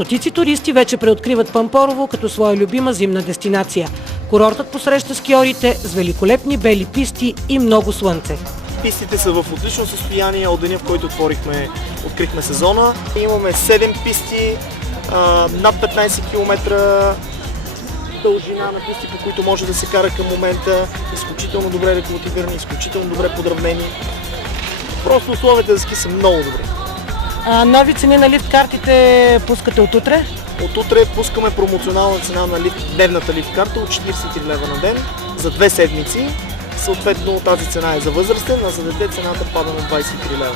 Стотици туристи вече преоткриват Пампорово като своя любима зимна дестинация. Курортът посреща скиорите с великолепни бели писти и много слънце. Пистите са в отлично състояние от деня, в който открихме сезона. Имаме 7 писти, над 15 км дължина на писти, по които може да се кара към момента. Изключително добре рекултивирани, изключително добре подравнени. Просто условията за ски са много добри. Нови цени на лифт картите пускате от утре? От утре пускаме промоционална цена на дневната лифт карта от 43 лева на ден за 2 седмици. Съответно тази цена е за възрастен, а за дете цената пада на 23 лева.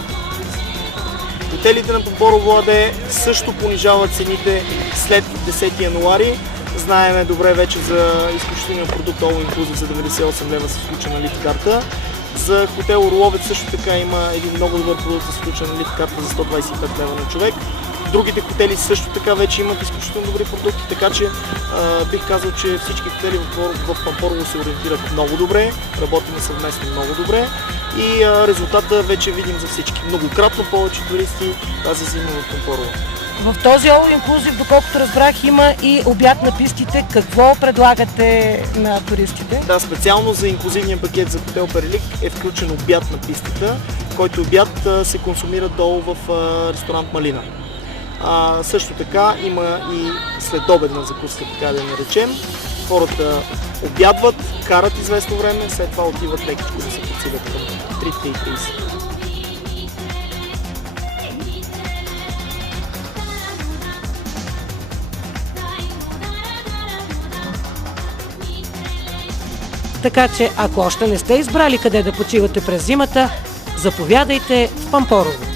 Хотелите на Пампорово АД също понижават цените след 10 януари. Знаеме добре вече за изключителния продукт All Inclusive за 98 лева с включена лифт карта. За хотел Орловец също така има един много добър продукт с включена лифт карта за 125 лева на човек. Другите хотели също така вече имат изключително добри продукти, така че бих казал, че всички хотели в Пампорово се ориентират много добре, работим съвместно много добре и резултата вече видим за всички. Многократно повече туристи тази зима в Пампорово. В този All Inclusive, доколкото разбрах, има и обяд на пистите. Какво предлагате на туристите? Да, специално за инклюзивния пакет за хотел Перелик е включен обяд на пистата, който обяд се консумира долу в ресторант Малина. Също така има и следобедна закуска, така да наречем. Хората обядват, карат известно време, след това отиват лекичко да се подсилят към 3:30. Така че, ако още не сте избрали къде да почивате през зимата, заповядайте в Пампорово.